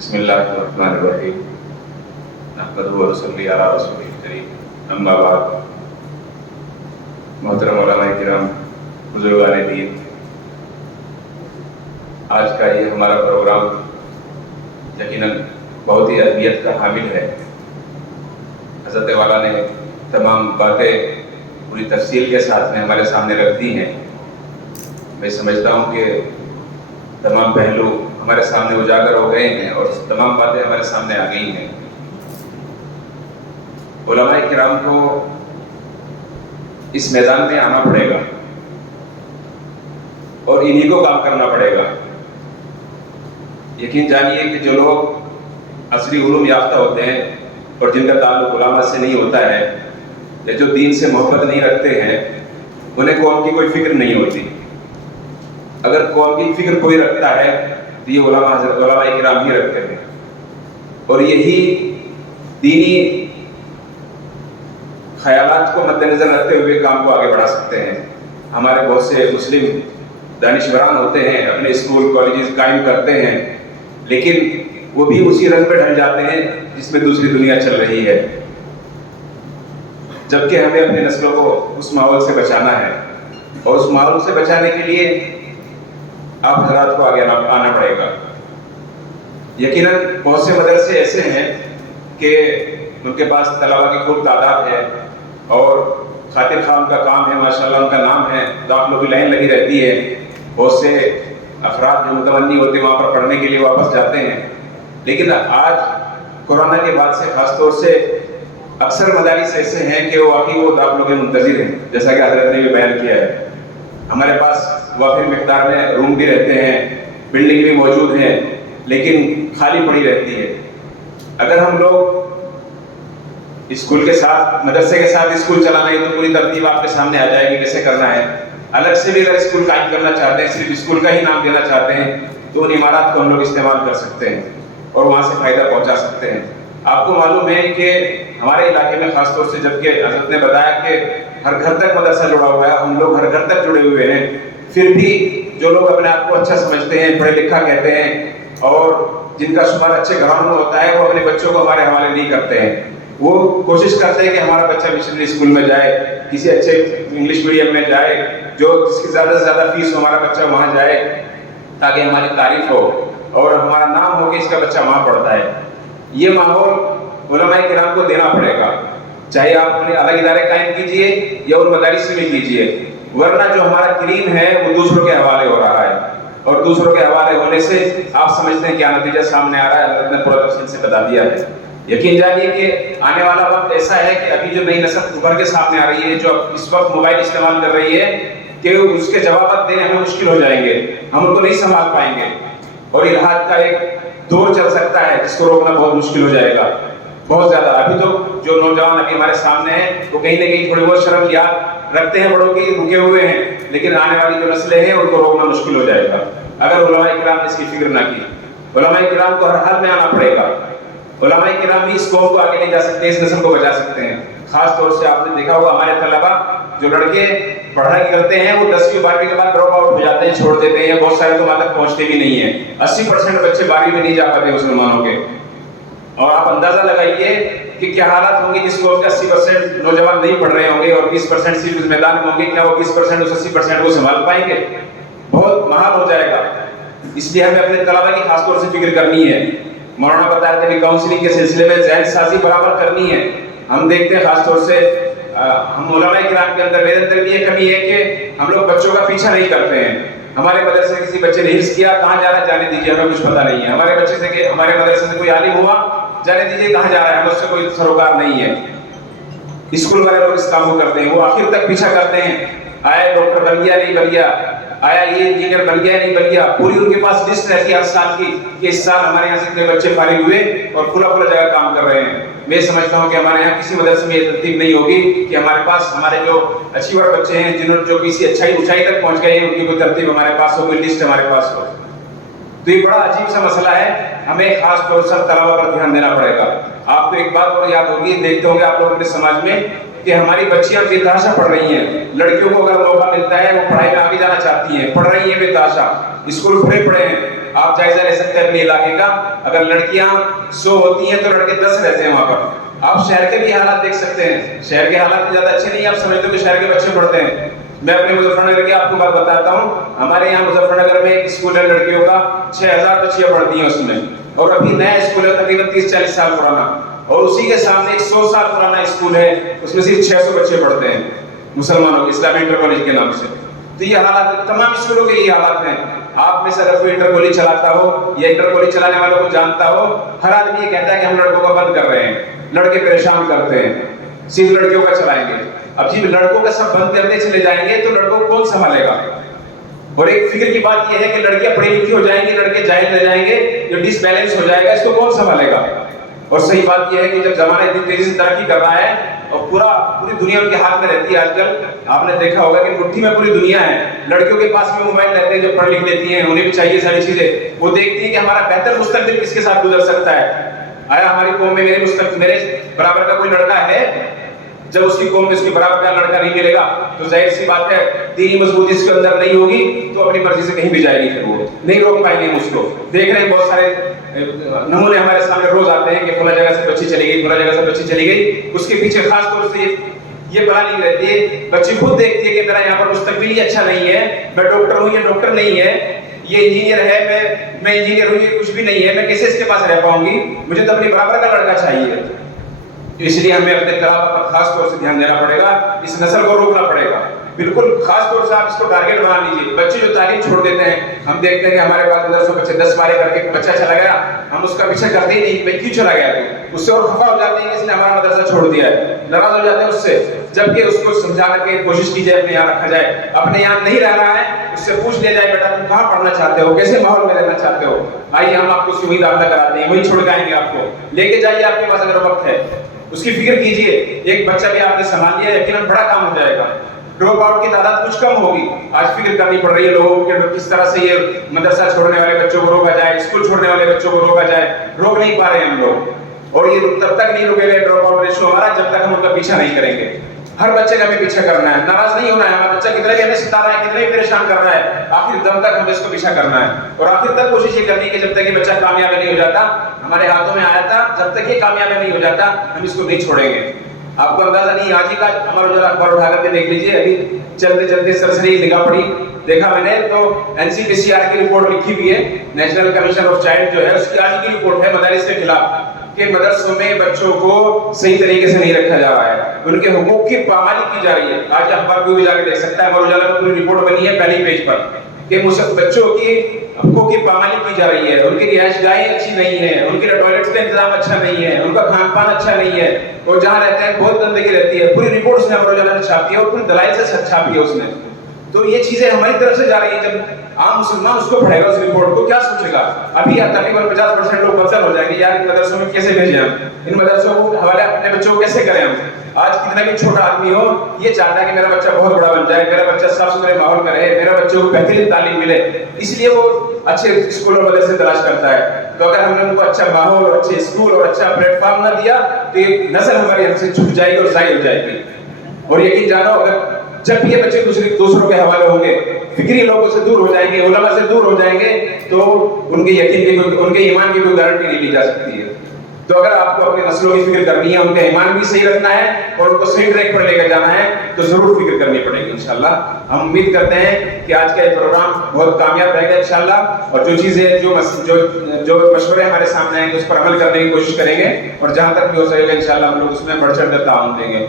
بسم اللہ الرحمن الرحیم نحمدہ و نصلی علی رسولہ الکریم اما بعد۔ محترم علماء کرام، بزرگان دین، آج کا یہ ہمارا پروگرام یقیناً بہت ہی اہمیت کا حامل ہے۔ حضرت والا نے تمام باتیں پوری تفصیل کے ساتھ میں ہمارے سامنے رکھ دی ہیں۔ میں سمجھتا ہوں کہ تمام پہلو ہمارے سامنے اجاگر ہو گئے ہیں اور تمام باتیں ہمارے سامنے آ گئی ہیں۔ علماء کرام کو اس میدان میں آنا پڑے گا اور انہی کو کام کرنا پڑے گا۔ یقین جانیے کہ جو لوگ عصری علوم یافتہ ہوتے ہیں اور جن کا تعلق علماء سے نہیں ہوتا ہے یا جو دین سے محبت نہیں رکھتے ہیں، انہیں قوم کی کوئی فکر نہیں ہوتی۔ اگر قوم کی فکر کوئی رکھتا ہے تو یہ علماء کرام ہی رکھتے ہیں، اور یہی دینی خیالات کو مد نظر رکھتے ہوئے کام کو آگے بڑھا سکتے ہیں۔ ہمارے بہت سے مسلم دانشوران ہوتے ہیں، اپنے اسکول کالجز قائم کرتے ہیں، لیکن وہ بھی اسی رنگ پہ ڈھل جاتے ہیں جس میں دوسری دنیا چل رہی ہے، جبکہ ہمیں اپنے نسلوں کو اس ماحول سے بچانا ہے، اور اس ماحول سے بچانے کے لیے آپ حضرات کو آگے آنا پڑے گا۔ یقیناً بہت سے مدرسے ایسے ہیں کہ ان کے پاس طلباء کی خوب تعداد ہے اور خاطر خواہ ان کا کام ہے، ماشاءاللہ ان کا نام ہے، داخلوں کی لائن لگی رہتی ہے۔ بہت سے افراد جو متمنی ہوتے ہیں وہاں پر پڑھنے کے لیے واپس جاتے ہیں، لیکن آج کورونا کے بعد سے خاص طور سے اکثر مدارس ایسے ہیں کہ وہ داخلوں کے منتظر ہیں، جیسا کہ حضرت نے بھی بیان کیا ہے۔ ہمارے پاس وافر مقدار میں روم بھی رہتے ہیں، بلڈنگ بھی موجود ہیں، لیکن خالی پڑی رہتی ہے۔ اگر ہم لوگ اسکول کے ساتھ مدرسے کے ساتھ اسکول چلانا ہے تو پوری ترتیب آپ کے سامنے آ جائے گی کیسے کرنا ہے۔ الگ سے بھی اگر اسکول قائم کرنا چاہتے ہیں، صرف اسکول کا ہی نام دینا چاہتے ہیں، تو ان عمارات کو ہم لوگ استعمال کر سکتے ہیں اور وہاں سے فائدہ پہنچا سکتے ہیں۔ آپ کو معلوم ہے کہ ہمارے علاقے میں خاص طور سے جبکہ حضرت نے بتایا کہ ہر گھر تک مدرسہ جڑا ہوا ہے، ہم لوگ ہر گھر تک جڑے ہوئے ہیں، پھر بھی جو لوگ اپنے آپ کو اچھا سمجھتے ہیں، پڑھے لکھا کہتے ہیں اور جن کا شمار اچھے گھروں میں ہوتا ہے، وہ اپنے بچوں کو ہمارے حوالے نہیں کرتے ہیں۔ وہ کوشش کرتے ہیں کہ ہمارا بچہ مشنری اسکول میں جائے، کسی اچھے انگلش میڈیم میں جائے، جس کی زیادہ سے زیادہ فیس ہو، ہمارا بچہ وہاں جائے تاکہ ہماری تعریف ہو اور ہمارا نام ہو کہ اس کا بچہ وہاں پڑھتا ہے۔ یہ ماحول علماء کرام کو دینا پڑے گا، چاہے آپ اپنے الگ ادارے قائم کیجئے یا ان مدارس سے بھی کیجئے، ورنہ جو ہمارا کریم ہے وہ دوسروں کے حوالے ہو رہا ہے، اور دوسروں کے حوالے ہونے سے آپ سمجھتے ہیں کیا نتیجہ سامنے آ رہا ہے۔ حضرت نے پورا تفصیل سے بتا دیا ہے۔ یقین جانیے کہ آنے والا وقت ایسا ہے کہ ابھی جو نئی نسل ابھر کے سامنے آ رہی ہے، جو اس وقت موبائل استعمال کر رہی ہے، کہ اس کے جوابات دینے ہمیں مشکل ہو جائیں گے، ہم ان کو نہیں سنبھال پائیں گے، اور الحاد کا ایک دور چل سکتا ہے جس کو روکنا بہت مشکل ہو جائے گا، بہت زیادہ۔ ابھی تو جو نوجوان ابھی ہمارے سامنے ہیں وہ کہیں نہ کہیں تھوڑی بہت شرم یاد رکھتے ہیں، بڑوں کی رکے ہوئے ہیں، لیکن آنے والی جو نسلیں ہیں ان کو روکنا مشکل ہو جائے گا اگر علماء کرام نے اس کی فکر نہ کی۔ علماء کرام کو ہر حال میں آنا پڑے گا۔ علماء کرام ہی اس قوم کو آگے لے جا سکتے ہیں، اس نسل کو بچا سکتے ہیں۔ خاص طور سے آپ نے دیکھا ہوگا ہمارے طلباء جو لڑکے پڑھائی کرتے ہیں وہ 10ویں 12ویں کے بعد ڈراپ آؤٹ ہو جاتے ہیں، چھوڑ دیتے ہیں، یا بہت سارے تو وہاں تک پہنچتے بھی نہیں ہیں۔ 80% بچے 12ویں میں نہیں جا پاتے مسلمانوں کے، اور آپ اندازہ لگائیے کہ کیا حالات ہوں گے جس کو 80% نوجوان نہیں پڑھ رہے ہوں گے اور 20% صرف اس میدان میں ہوں گے، کیا وہ 20% اس 80% کو سنبھال پائیں گے؟ بہت محال ہو جائے گا۔ اس لیے ہمیں اپنے طلباء کی خاص طور سے فکر کرنی ہے۔ مولانا بتا رہے تھے کہ کاؤنسلنگ کے سلسلے میں ذہن سازی برابر کرنی ہے۔ ہم دیکھتے ہیں خاص طور سے ہم علماء کرام کے اندر، میرے اندر بھی یہ کمی ہے کہ ہم لوگ بچوں کا پیچھا نہیں کرتے ہیں۔ ہمارے مدرسے سے کسی بچے نے حفظ کیا، کہاں جا رہا ہے جانے دیجیے، ہمیں کچھ پتہ نہیں ہے۔ ہمارے بچے سے کہ ہمارے مدرسے سے کوئی عالم ہوا، جانے دیجیے کہاں جا رہا ہے، ہمیں اس سے کوئی سروکار نہیں ہے۔ اسکول والے لوگ اس کام کو کرتے ہیں، وہ آخر تک پیچھا کرتے ہیں، آیا ڈاکٹر بن گیا نہیں بن گیا، آیا یہ انجینئر بن گیا نہیں بن گیا، پوری ان کے پاس لسٹ رہتی ہے ہر سال کی کہ اس سال ہمارے یہاں سے اتنے بچے فارغ ہوئے اور کھلا جگہ کام کر رہے ہیں۔ میں سمجھتا ہوں کہ ہمارے یہاں کسی مدرسے میں یہ ترتیب نہیں ہوگی کہ ہمارے پاس ہمارے جو اچیور بچے ہیں، جنہوں جو کسی اونچائی تک پہنچ گئے ہیں، ان کی کوئی ترتیب ہمارے پاس ہو، کوئی لسٹ ہمارے پاس ہو۔ تو یہ بڑا عجیب سا مسئلہ ہے، ہمیں خاص طور سے طلباء پر دھیان دینا پڑے گا۔ آپ کو ایک بات اور یاد ہوگی، دیکھتے ہوں گے آپ لوگ اپنے سماج میں کہ ہماری بچیاں بے تحاشا پڑھ رہی ہیں۔ لڑکیوں کو اگر موقع ملتا ہے وہ پڑھائی میں آگے جانا چاہتی ہیں، پڑھ رہی ہیں بے تحاشا، اسکول بھرے پڑے ہیں۔ آپ جائزہ لے سکتے ہیں اپنے علاقے کا. اگر لڑکیاں 100 ہوتی ہیں تو لڑکے 10 رہتے ہیں وہاں پر. آپ شہر کے بھی حالات دیکھ سکتے ہیں. شہر کے حالات زیادہ اچھے نہیں. آپ سمجھتے ہو کہ شہر کے بچے پڑھتے ہیں. میں اپنے مظفر نگر کی آپ کو بات بتاتا ہوں. ہمارے یہاں مظفر نگر میں ایک اسکول ہے لڑکیوں کا, 6000 بچیاں پڑھتی ہیں اس میں, اور ابھی نیا اسکول ہے تقریباً 30-40 سال پرانا, اور اسی کے سامنے ایک 100 سال پرانا اسکول ہے, اس میں صرف 600 بچے پڑھتے ہیں مسلمانوں کے, اسلامی انٹر کالج کے نام سے. تو یہ حالات تمام اسکولوں کے یہ حالات ہیں. آپ میں سے اگر کوئی انٹر کالج چلاتا ہو یا انٹر کالج چلانے والوں کو جانتا ہو, ہر آدمی یہ کہتا ہے کہ ہم لڑکوں کا بند کر رہے ہیں, لڑکے پریشان کرتے ہیں, صرف لڑکیوں کا چلائیں گے. اب جب لڑکوں کا سب بند کرتے چلے جائیں گے تو لڑکوں کو کون سنبھالے گا؟ اور ایک فکر کی بات یہ ہے کہ لڑکیاں پڑھی لکھی ہو جائیں گی, لڑکے جاہل رہ جائیں گے, جو ڈس بیلنس ہو جائے گا اس کو کون سنبھالے گا؟ اور صحیح بات یہ ہے کہ جب زمانہ اتنی تیزی سے ترقی کر رہا ہے اور پوری دنیا ان کے ہاتھ میں رہتی ہے آج کل. آپ نے دیکھا ہوگا کہ مٹھی میں پوری دنیا ہے. لڑکیوں کے پاس بھی موبائل رہتے ہیں جو پڑھ لکھ لیتی ہیں, انہیں بھی چاہیے ساری چیزیں. وہ دیکھتی ہیں کہ ہمارا بہتر مستقبل کس کے ساتھ گزر سکتا ہے. آیا ہماری قوم میں میرے برابر کا کوئی لڑکا ہے؟ جب اس کی قوم میں اس کے برابر کا لڑکا نہیں ملے گا تو ظاہر سی بات ہے دینی مضبوطی اس کے اندر نہیں ہوگی تو اپنی مرضی سے کہیں بھی جائے گی, پھر وہ نہیں روک پائیں گے ہم اس کو. دیکھ رہے ہیں بہت سارے نمونے ہمارے سامنے روز آتے ہیں کہ فلاں جگہ سے بچی چلی گئی, فلاں جگہ سے بچی چلی گئی. اس کے پیچھے خاص طور سے یہ پلاننگ رہتی ہے. بچی خود دیکھتی ہے کہ میرا یہاں پر مستقبل ہی اچھا نہیں ہے, میں ڈاکٹر ہوں یہ ڈاکٹر نہیں ہے, یہ انجینئر ہے میں انجینئر ہوں یہ کچھ بھی نہیں ہے, میں کیسے اس کے پاس رہ پاؤں گی؟ مجھے تو اپنے برابر کا لڑکا چاہیے. تو اس لیے ہمیں اپنے طلباء پر خاص طور سے دھیان دینا پڑے گا, اس نسل کو روکنا پڑے گا. بالکل خاص طور سے آپ اس کو ٹارگیٹ بنا لیجیے. بچے جو تعلیم چھوڑ دیتے ہیں, ہم دیکھتے ہیں کہ ہمارے پاس مدرسوں بچے 10 بارے کر کے بچہ چلا گیا, ہم اس کا پیچھے کرتے ہی نہیں, بھائی کیوں چلا گیا تو اس سے اور خفا ہو جاتے ہیں کہ اس نے ہمارا مدرسہ چھوڑ دیا ہے, ناراض ہو جاتے ہیں اس سے. جبکہ اس کو سمجھا کر کے کوشش کی جائے اپنے یہاں رکھا جائے. اپنے یہاں نہیں رہ رہا ہے اس سے پوچھ لیا جائے بیٹا تم کہاں پڑھنا چاہتے ہو, کیسے ماحول میں رہنا چاہتے ہو, آئیے ہم آپ کو اسی وہیں داخلہ کراتے ہیں, وہیں چھوڑ کے آئیں گے, آپ کو لے کے جائیے آپ کے پاس اگر وقت ہے. اس کی فکر کیجئے. ایک بچہ بھی آپ نے سنبھال لیا یقیناً بڑا کام ہو جائے گا. ڈراپ آؤٹ کی تعداد کچھ کم ہوگی. آج فکر کرنی پڑ رہی ہے لوگوں کہ کس طرح سے یہ مدرسہ چھوڑنے والے بچوں کو روکا جائے, اسکول چھوڑنے والے بچوں کو روکا جائے. روک نہیں پا رہے ہیں ہم لوگ, اور یہ تب تک نہیں روکے گا ڈراپ آؤٹ ریشو ہمارا جب تک ہم ان کا پیچھا نہیں کریں گے. ہر بچے کا ہمیں پیچھا کرنا ہے, ناراض نہیں ہونا ہے. ہمارا بچہ کتنا بھی ہمیں ستا رہا ہے, کتنا بھی پریشان کر رہا ہے, آخر دم تک ہمیں اس کو پیچھا کرنا ہے. اور آخر تک کوشش یہ کرنی ہے کہ جب تک یہ بچہ کامیاب نہیں ہو جاتا, ہمارے ہاتھوں میں آیا تھا, جب تک یہ کامیاب نہیں ہو جاتا ہم اس کو نہیں چھوڑیں گے. آپ کو اندازہ نہیں, آج ہی کا ہمارا جو اخبار اٹھا کر کے دیکھ لیجیے. ابھی چلتے چلتے سرسری نگاہ پڑی, دیکھا میں نے تو NCPCR کی رپورٹ لکھی ہوئی ہے, نیشنل کمیشن آف چائلڈ جو ہے اس کی آج کی رپورٹ ہے مدارس کے خلاف کہ مدرسوں میں بچوں کو صحیح طریقے سے نہیں رکھا جا رہا ہے, ان کے حقوق کی پامالی کی جا رہی ہے. آج اخبار کو بھی جا کے دیکھ سکتا ہے, اجالا میں پوری رپورٹ بنی ہے پہلی پیج پر کہ بچوں کی حقوق کی پامالی کی جا رہی ہے. ان کی رہائش گاہیں اچھی نہیں ہے, ان کے ٹوائلٹس کا انتظام اچھا نہیں ہے, ان کا کھان پان اچھا نہیں ہے, اور جہاں رہتے ہیں بہت گندگی رہتی ہے. پوری رپورٹ اس نے اجالا نے چھاپی ہے اور پوری دلائل سے چھاپی ہے اس نے. تو یہ چیزیں ہماری طرف سے جا رہی ہیں. جب عام مسلمان اس کو پڑھے گا اس رپورٹ کو, کیا سوچے گا؟ ابھی تقریباً 50% لوگ کنسرن ہو جائیں گے یار ان مدرسوں میں کیسے بھیجیں ہم, ان مدرسوں کو حوالے اپنے بچوں کو کیسے کریں ہم. آج کتنا بھی چھوٹا آدمی ہو یہ چاہتا ہے کہ میرا بچہ بہت بڑا بن جائے, میرا بچہ صاف ستھرے ماحول میں رہے, میرا بچوں کو بہترین تعلیم ملے, اس لیے وہ اچھے اسکول اور مدرسے تلاش کرتا ہے. تو اگر ہم نے ان کو اچھا ماحول اور اچھے اسکول اور اچھا پلیٹ فارم نہ دیا تو یہ نسل ہماری ہم سے چھوٹ جائے گی اور ضائع ہو جائے گی. اور یقین جانو اگر جب یہ بچے دوسروں کے حوالے ہوں گے, فکری لوگوں سے دور ہو جائیں گے, علماء سے دور ہو جائیں گے, تو ان کے یقین کی ان کے ایمان کی کوئی گارنٹی نہیں لی جا سکتی ہے. تو اگر آپ کو اپنے نسلوں کی فکر کرنی ہے, ان کا ایمان بھی صحیح رکھنا ہے اور ان کو صحیح ٹریک پر لے کر جانا ہے, تو ضرور فکر کرنی پڑے گی انشاءاللہ. ہم امید کرتے ہیں کہ آج کا یہ پروگرام بہت کامیاب رہے گا انشاءاللہ, اور جو چیزیں جو مشورے ہمارے سامنے آئیں گے اس پر عمل کرنے کی کوشش کریں گے, اور جہاں تک بھی ہو سکے گا انشاءاللہ ہم لوگ اس میں بڑھ چڑھ کر تعاون دیں گے.